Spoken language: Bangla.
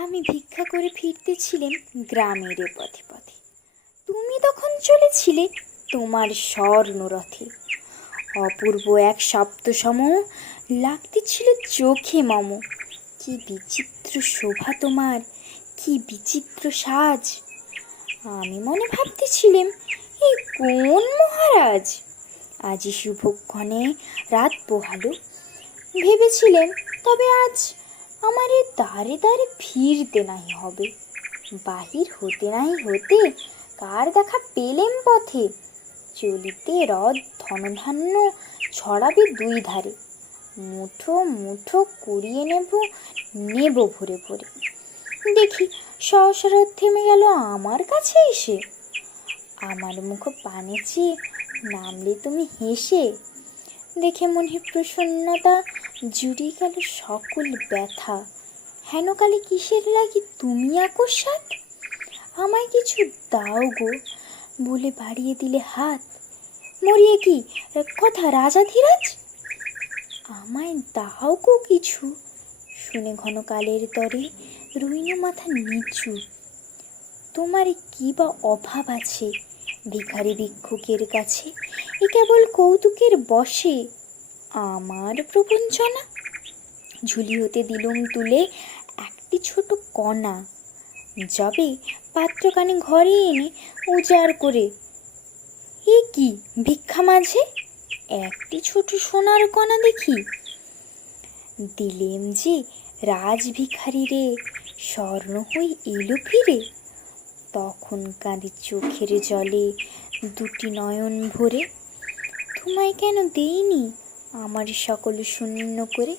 আমি ভিক্ষা করে ফিরতেছিলাম গ্রামের পথে পথে। তুমি তখন চলেছিলে তোমার স্বর্ণরথে। অপূর্ব এক সপ্তসম লাগতেছিল চোখে মম। কি বিচিত্র শোভা তোমার, কি বিচিত্র সাজ। আমি মনে ভাবতেছিলাম, এই কোন মহারাজ আজি শুভক্ষণে রাত পোহালো। ভেবেছিলেন তবে আজ আমারে দ্বারে দ্বারে ফিরতে নাই হবে। বাহির হতে নাই হতে কার দেখা পেলেম পথে। চলিতে রথ ধনধান্য ছড়াবে দুই ধারে। মুঠো মুঠো কুড়িয়ে নেব ভরে ভরে। দেখি সহসা রথ থেমে গেল আমার কাছে এসে। আমার মুখ পানে চেয়ে নামলে তুমি হেসে। দেখে মনে প্রসন্নতা জুড়িয়ে গেল সকল ব্যথা। হেন কালে কিসের লাগি তুমি আকস্মাৎ। আমায় কিছু দাও গো বলে বাড়িয়ে দিলে হাত। মরিয়ে কি কথা রাজাধিরাজ, আমায় দাও গো কিছু। শুনে ঘনকালের তরে রইল মাথা নিচু। তোমার কি বা অভাব আছে ভিখারি ভিক্ষুকের কাছে, এ কেবল কৌতুকের বশে আমার প্রবঞ্চনা। ঝুলি হতে দিলুম তুলে একটি ছোট কণা, যাবে পাত্রখানি ঘরে এনে উজাড় করে। এ কি ভিক্ষা মাঝে একটি ছোট সোনার কণা দেখি। দিলেম যে রাজভিখারি রে, স্বর্ণ হই এলো ফিরে। তখন কাঁদি চোখের জলে দুটি নয়ন ভরে। তোমায় কেন দেইনি আমার সকল শূন্য করে।